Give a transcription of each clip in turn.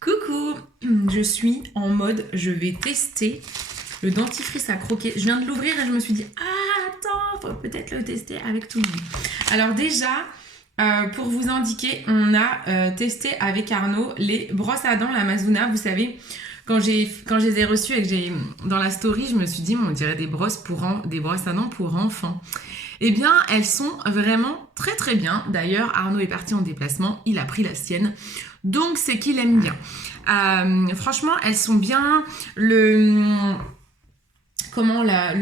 Coucou, je suis en mode, je vais tester le dentifrice à croquer. Je viens de l'ouvrir et je me suis dit, ah attends, faut peut-être le tester avec tout le monde. Alors déjà, pour vous indiquer, on a testé avec Arnaud les brosses à dents, la Mazuna. Vous savez, quand je les ai reçues et que j'ai dans la story, je me suis dit, on dirait des brosses à dents pour enfants. Eh bien, elles sont vraiment très très bien. D'ailleurs, Arnaud est parti en déplacement, il a pris la sienne. Donc, c'est qu'il aime bien. Franchement, elles sont bien. Le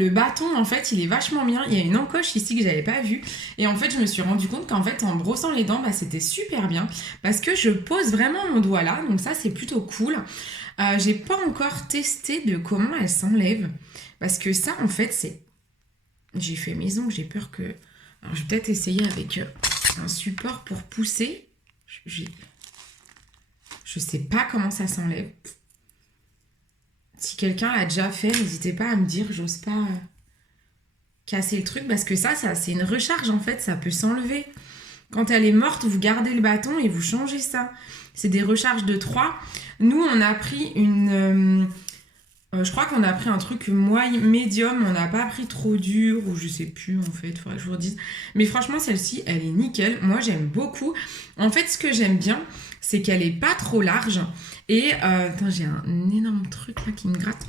bâton, en fait, il est vachement bien. Il y a une encoche ici que j'avais pas vue. Et en fait, je me suis rendu compte qu'en fait, en brossant les dents, c'était super bien. Parce que je pose vraiment mon doigt là. Donc ça, c'est plutôt cool. J'ai pas encore testé de comment elles s'enlèvent. Parce que ça, en fait, c'est... J'ai fait maison, j'ai peur que... Alors, je vais peut-être essayer avec un support pour pousser. Je sais pas comment ça s'enlève. Si quelqu'un l'a déjà fait, n'hésitez pas à me dire. J'ose pas casser le truc parce que ça c'est une recharge en fait. Ça peut s'enlever. Quand elle est morte, vous gardez le bâton et vous changez ça. C'est des recharges de 3. Nous, on a pris une... je crois qu'on a pris un truc moyen, médium. On n'a pas pris trop dur ou je sais plus en fait. Faudrait que je vous redise. Mais franchement, celle-ci, elle est nickel. Moi, j'aime beaucoup. En fait, ce que j'aime bien, c'est qu'elle est pas trop large. Et attends, j'ai un énorme truc là qui me gratte.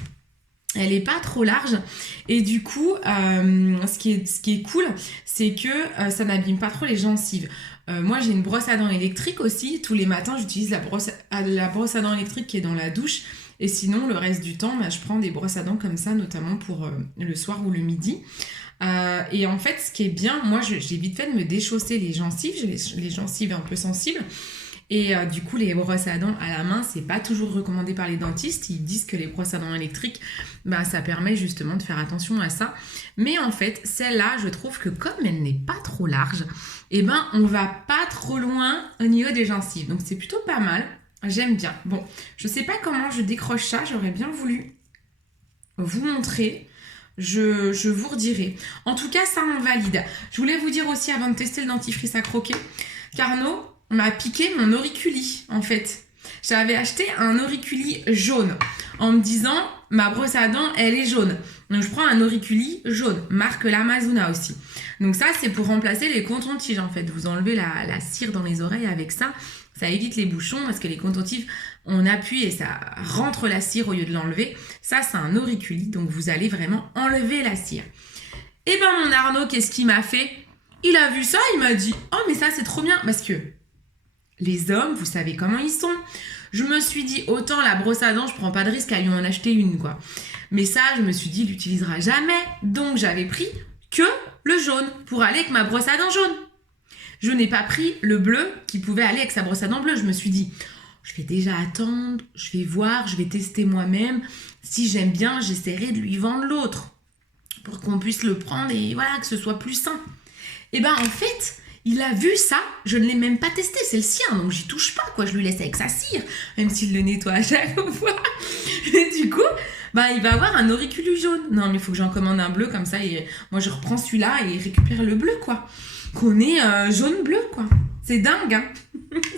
Elle est pas trop large. Et du coup, ce qui est cool, c'est que ça n'abîme pas trop les gencives. Moi, j'ai une brosse à dents électrique aussi. Tous les matins, j'utilise la brosse à dents électrique qui est dans la douche. Et sinon, le reste du temps, je prends des brosses à dents comme ça, notamment pour le soir ou le midi. Et en fait, ce qui est bien, moi, j'ai vite fait de me déchausser les gencives. J'ai les gencives un peu sensibles. Et du coup, les brosses à dents à la main, c'est pas toujours recommandé par les dentistes. Ils disent que les brosses à dents électriques, ça permet justement de faire attention à ça. Mais en fait, celle-là, je trouve que comme elle n'est pas trop large, on va pas trop loin au niveau des gencives. Donc c'est plutôt pas mal. J'aime bien. Bon, je sais pas comment je décroche ça. J'aurais bien voulu vous montrer. Je vous redirai. En tout cas, ça on valide. Je voulais vous dire aussi avant de tester le dentifrice à croquer qu'Arnaud m'a piqué mon auriculi en fait. J'avais acheté un auriculi jaune en me disant ma brosse à dents elle est jaune. Donc je prends un auriculi jaune, marque la Mazuna aussi. Donc ça c'est pour remplacer les cotons-tiges en fait. Vous enlevez la cire dans les oreilles avec ça. Ça évite les bouchons parce que les cotons-tiges on appuie et ça rentre la cire au lieu de l'enlever. Ça c'est un auriculi donc vous allez vraiment enlever la cire. Et mon Arnaud qu'est-ce qu'il m'a fait? Il a vu ça, il m'a dit oh mais ça c'est trop bien parce que les hommes, vous savez comment ils sont. Je me suis dit, autant la brosse à dents, je prends pas de risque à lui en acheter une, quoi. Mais ça, je me suis dit, il l'utilisera jamais. Donc, j'avais pris que le jaune pour aller avec ma brosse à dents jaune. Je n'ai pas pris le bleu qui pouvait aller avec sa brosse à dents bleue. Je me suis dit, je vais déjà attendre, je vais voir, je vais tester moi-même. Si j'aime bien, j'essaierai de lui vendre l'autre pour qu'on puisse le prendre et voilà, que ce soit plus sain. Et en fait... Il a vu ça, je ne l'ai même pas testé, c'est le sien, donc j'y touche pas, quoi. Je lui laisse avec sa cire, même s'il le nettoie à chaque fois. Et du coup, il va avoir un auriculi jaune. Non, mais il faut que j'en commande un bleu, comme ça, et moi je reprends celui-là et récupère le bleu, quoi. Qu'on est jaune-bleu, quoi. C'est dingue, hein.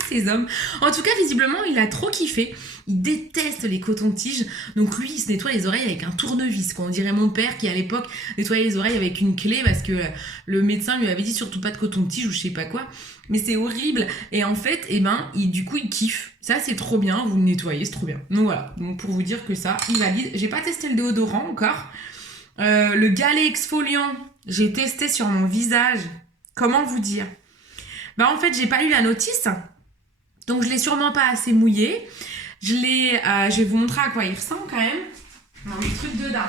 Ces hommes. En tout cas, visiblement, il a trop kiffé. Il déteste les cotons-tiges. Donc lui, il se nettoie les oreilles avec un tournevis. Quoi. On dirait mon père qui, à l'époque, nettoyait les oreilles avec une clé parce que le médecin lui avait dit surtout pas de coton-tige ou je sais pas quoi. Mais c'est horrible. Et en fait, du coup, il kiffe. Ça, c'est trop bien. Vous le nettoyez, c'est trop bien. Donc voilà. Donc pour vous dire que ça, il valide. J'ai pas testé le déodorant encore. Le galet exfoliant, j'ai testé sur mon visage. Comment vous dire ? En fait, j'ai pas lu la notice. Donc, je l'ai sûrement pas assez mouillé. Je vais vous montrer à quoi il ressemble quand même. Non, mais truc de dingue.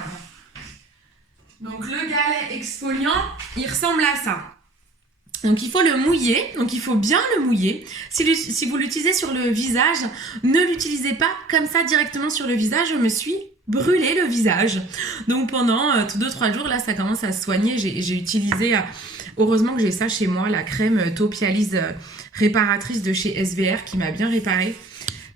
Donc, le galet exfoliant, il ressemble à ça. Donc, il faut le mouiller. Donc, il faut bien le mouiller. Si vous l'utilisez sur le visage, ne l'utilisez pas comme ça directement sur le visage. Je me suis brûlé le visage. Donc, pendant 2-3 jours, là, ça commence à se soigner. J'ai utilisé... heureusement que j'ai ça chez moi, la crème Topialise réparatrice de chez SVR qui m'a bien réparée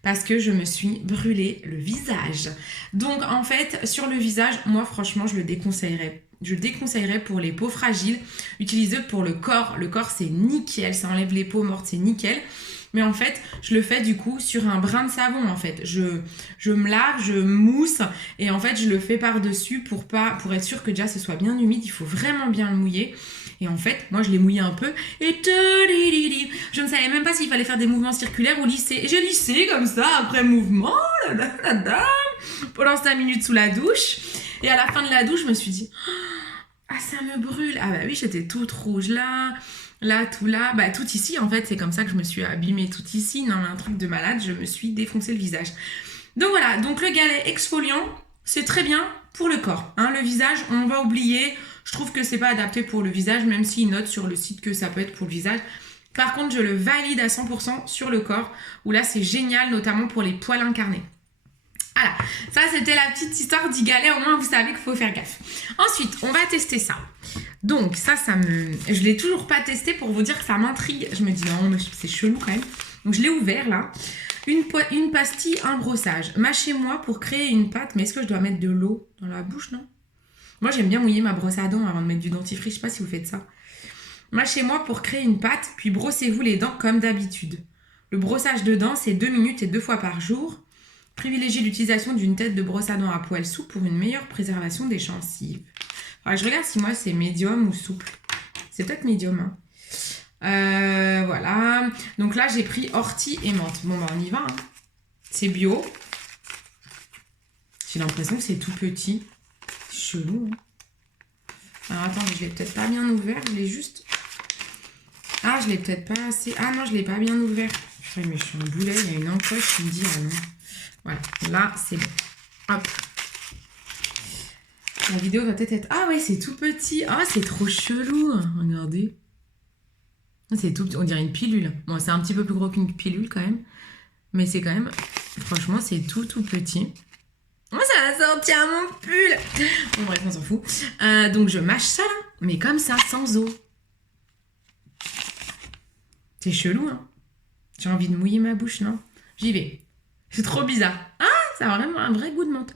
parce que je me suis brûlé le visage. Donc en fait, sur le visage, moi franchement, je le déconseillerais. Je le déconseillerais pour les peaux fragiles. Utilisez pour le corps. Le corps, c'est nickel. Ça enlève les peaux mortes, c'est nickel. Mais en fait, je le fais du coup sur un brin de savon en fait. Je me lave, je mousse et en fait je le fais par-dessus pour être sûr que déjà ce soit bien humide. Il faut vraiment bien le mouiller. Et en fait, moi je l'ai mouillé un peu et je ne savais même pas s'il fallait faire des mouvements circulaires ou lisser. Et j'ai lissé comme ça après mouvement pendant 5 minutes sous la douche. Et à la fin de la douche, je me suis dit ah ça me brûle. Ah bah oui, j'étais toute rouge là, tout là, bah tout ici en fait. C'est comme ça que je me suis abîmée tout ici. Non mais un truc de malade, je me suis défoncé le visage. Donc voilà, donc le galet exfoliant, c'est très bien pour le corps. Hein. Le visage, on va oublier. Je trouve que c'est pas adapté pour le visage, même s'ils notent sur le site que ça peut être pour le visage. Par contre, je le valide à 100% sur le corps, où là, c'est génial, notamment pour les poils incarnés. Voilà, ça, c'était la petite histoire du galet. Au moins, vous savez qu'il faut faire gaffe. Ensuite, on va tester ça. Donc, je l'ai toujours pas testé pour vous dire que ça m'intrigue. Je me dis, non, mais c'est chelou quand même. Donc, je l'ai ouvert, là. Une pastille, un brossage. Mâchez-moi pour créer une pâte. Mais est-ce que je dois mettre de l'eau dans la bouche, non? Moi, j'aime bien mouiller ma brosse à dents avant de mettre du dentifrice. Je sais pas si vous faites ça. Mâchez-moi pour créer une pâte, puis brossez-vous les dents comme d'habitude. Le brossage de dents, c'est 2 minutes et 2 fois par jour. Privilégiez l'utilisation d'une tête de brosse à dents à poils souples pour une meilleure préservation des gencives. Alors, je regarde si moi, c'est médium ou souple. C'est peut-être médium. Hein. Voilà. Donc là, j'ai pris ortie et menthe. Bon, bah, on y va. Hein. C'est bio. J'ai l'impression que c'est tout petit. Chelou. Hein. Alors attends, je l'ai peut-être pas bien ouvert. Je l'ai juste. Ah, je l'ai peut-être pas assez. Ah non, je l'ai pas bien ouvert. Mais je suis en boulet. Il y a une encoche qui me dit ah non. Voilà, là c'est bon. Hop. La vidéo va peut-être être. Ah ouais, c'est tout petit. Ah, c'est trop chelou. Regardez. C'est tout petit. On dirait une pilule. Bon, c'est un petit peu plus gros qu'une pilule quand même. Mais c'est quand même. Franchement, c'est tout petit. Oh, ça va sortir mon pull. Bon, bref, on s'en fout. Donc, je mâche ça, là. Mais comme ça, sans eau. C'est chelou, hein. J'ai envie de mouiller ma bouche, non? J'y vais. C'est trop bizarre. Ah, ça a vraiment un vrai goût de menthe.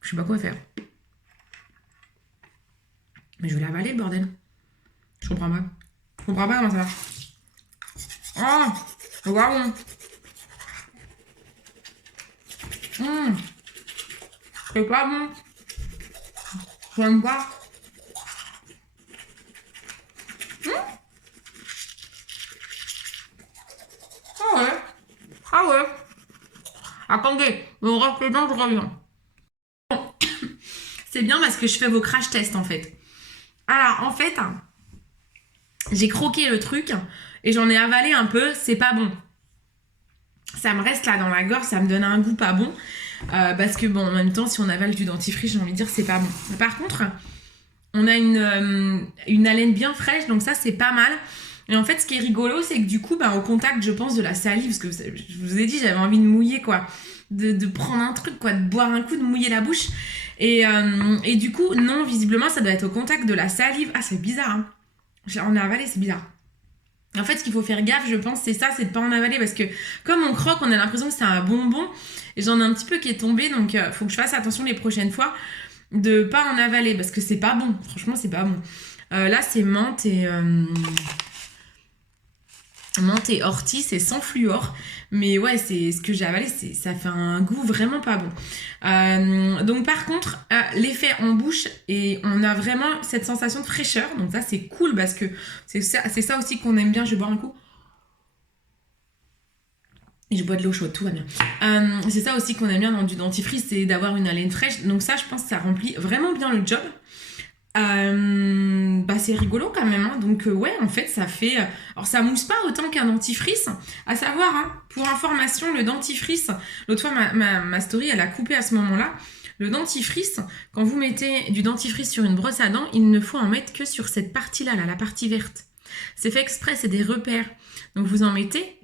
Je sais pas quoi faire. Mais je vais l'avaler, le bordel. Je comprends pas. Je comprends pas comment ça va. Oh, waouh. C'est pas bon. J'aime pas. Ah ouais. Ah ouais. Attendez, on reste dedans, je reviens. Bon. C'est bien parce que je fais vos crash tests en fait. Alors en fait, j'ai croqué le truc et j'en ai avalé un peu, c'est pas bon. Ça me reste là dans la gorge, ça me donne un goût pas bon. Parce que bon, en même temps, si on avale du dentifrice, j'ai envie de dire c'est pas bon. Par contre, on a une haleine bien fraîche, donc ça c'est pas mal. Et en fait, ce qui est rigolo, c'est que du coup, au contact, je pense, de la salive, parce que je vous ai dit, j'avais envie de mouiller, quoi. De prendre un truc, quoi, de boire un coup, de mouiller la bouche. Et du coup, non, visiblement, ça doit être au contact de la salive. Ah, c'est bizarre, hein. On a avalé, c'est bizarre. En fait, ce qu'il faut faire gaffe, je pense, c'est ça, c'est de pas en avaler. Parce que comme on croque, on a l'impression que c'est un bonbon. Et j'en ai un petit peu qui est tombé, donc faut que je fasse attention les prochaines fois de pas en avaler. Parce que c'est pas bon, franchement, c'est pas bon. Là, c'est menthe et ortie, c'est sans fluor. Mais ouais, c'est ce que j'ai avalé, ça fait un goût vraiment pas bon. Donc par contre, l'effet en bouche, et on a vraiment cette sensation de fraîcheur. Donc ça, c'est cool parce que c'est ça aussi qu'on aime bien. Je vais boire un coup. Et je bois de l'eau chaude, tout va bien. C'est ça aussi qu'on aime bien dans du dentifrice, c'est d'avoir une haleine fraîche. Donc ça, je pense que ça remplit vraiment bien le job. C'est rigolo quand même, hein. Donc ouais, en fait ça fait alors ça mousse pas autant qu'un dentifrice, à savoir, hein, pour information, le dentifrice, l'autre fois ma story elle a coupé à ce moment là. Le dentifrice, quand vous mettez du dentifrice sur une brosse à dents, il ne faut en mettre que sur cette partie là, la partie verte. C'est fait exprès, c'est des repères, donc vous en mettez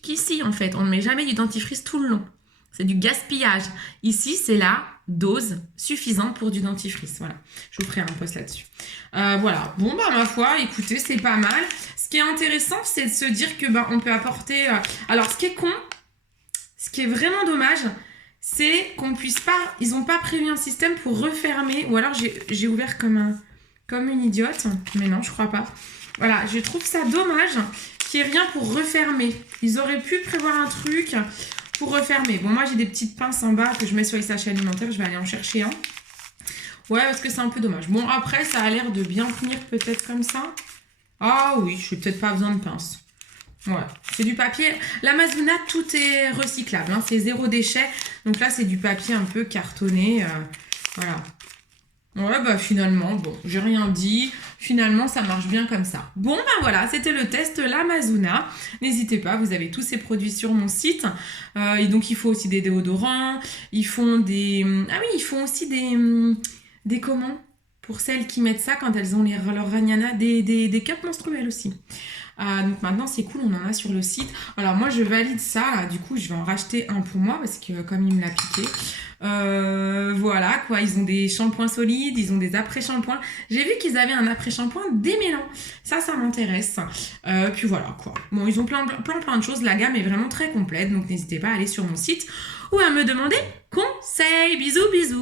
qu'ici en fait. On ne met jamais du dentifrice tout le long, c'est du gaspillage. Ici c'est la dose suffisante pour du dentifrice. Voilà, je vous ferai un post là-dessus. Voilà, bon ma foi, écoutez, c'est pas mal. Ce qui est intéressant, c'est de se dire que on peut apporter. Alors, ce qui est con, ce qui est vraiment dommage, c'est qu'on puisse pas. Ils n'ont pas prévu un système pour refermer. Ou alors j'ai ouvert comme une idiote, mais non, je crois pas. Voilà, je trouve ça dommage qu'il n'y ait rien pour refermer. Ils auraient pu prévoir un truc pour refermer. Bon, moi, j'ai des petites pinces en bas que je mets sur les sachets alimentaires. Je vais aller en chercher un. Ouais, parce que c'est un peu dommage. Bon, après, ça a l'air de bien tenir peut-être comme ça. Ah oui, je n'ai peut-être pas besoin de pince. Ouais, c'est du papier. L'Amazona, tout est recyclable. Hein. C'est 0 déchet. Donc là, c'est du papier un peu cartonné. Voilà. Ouais, bah finalement, bon, j'ai rien dit. Finalement, ça marche bien comme ça. Bon, bah voilà, c'était le test l'Amazona. N'hésitez pas, vous avez tous ces produits sur mon site. Et donc, il faut aussi des déodorants. Ils font des... Ah oui, ils font aussi des comment? Pour celles qui mettent ça quand elles ont leur ragnana, des cups menstruels aussi. Donc maintenant c'est cool, on en a sur le site. Alors moi je valide ça, là, du coup je vais en racheter un pour moi parce que comme il me l'a piqué. Voilà quoi, ils ont des shampoings solides, ils ont des après-shampoings. J'ai vu qu'ils avaient un après-shampoing démêlant. Ça m'intéresse. Puis voilà quoi. Bon, ils ont plein de choses. La gamme est vraiment très complète, donc n'hésitez pas à aller sur mon site ou à me demander conseil. Bisous bisous.